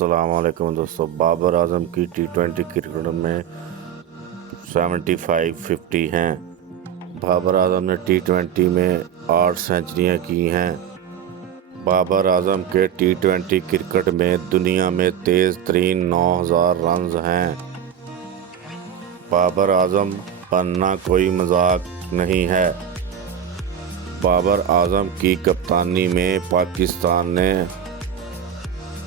अस्सलाम वालेकुम दोस्तों। बाबर आजम की T20 क्रिकेट में 75-50 हैं। बाबर आजम ने T20 में 8 सेंचुरियां की हैं। बाबर आजम के T20 क्रिकेट में दुनिया में तेज़ तरीन 9000 रन्स हैं। बाबर आजम बनना कोई मजाक नहीं है। बाबर आजम की कप्तानी में पाकिस्तान ने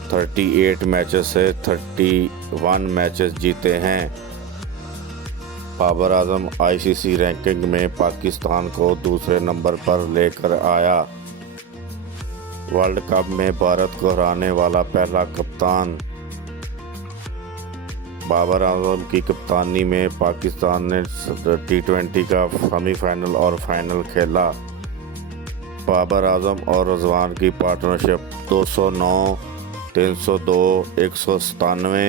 38 मैचेस से 31 मैचेस जीते हैं। बाबर आजम आईसीसी रैंकिंग में पाकिस्तान को दूसरे नंबर पर लेकर आया। वर्ल्ड कप में भारत को हराने वाला पहला कप्तान। बाबर आजम की कप्तानी में पाकिस्तान ने T20 का सेमीफाइनल और फाइनल खेला। बाबर आजम और रिजवान की पार्टनरशिप 209, 302, 197,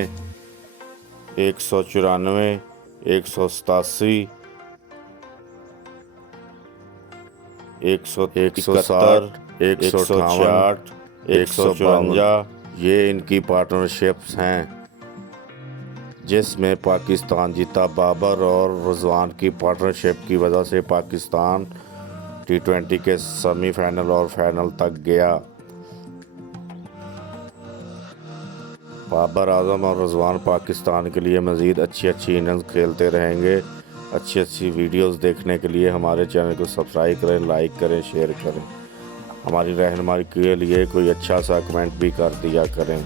194, 187, 171, 168, 152 ये इनकी पार्टनरशिप्स हैं जिसमें पाकिस्तान जीता। बाबर और रिजवान की पार्टनरशिप की वजह से पाकिस्तान T20 के सेमीफाइनल और फाइनल तक गया। बाबर आजम और रिजवान पाकिस्तान के लिए मज़ीद अच्छी इनिंग्स खेलते रहेंगे। अच्छी वीडियोस देखने के लिए हमारे चैनल को सब्सक्राइब करें, लाइक करें, शेयर करें। हमारी रहनुमाई के लिए कोई अच्छा सा कमेंट भी कर दिया करें।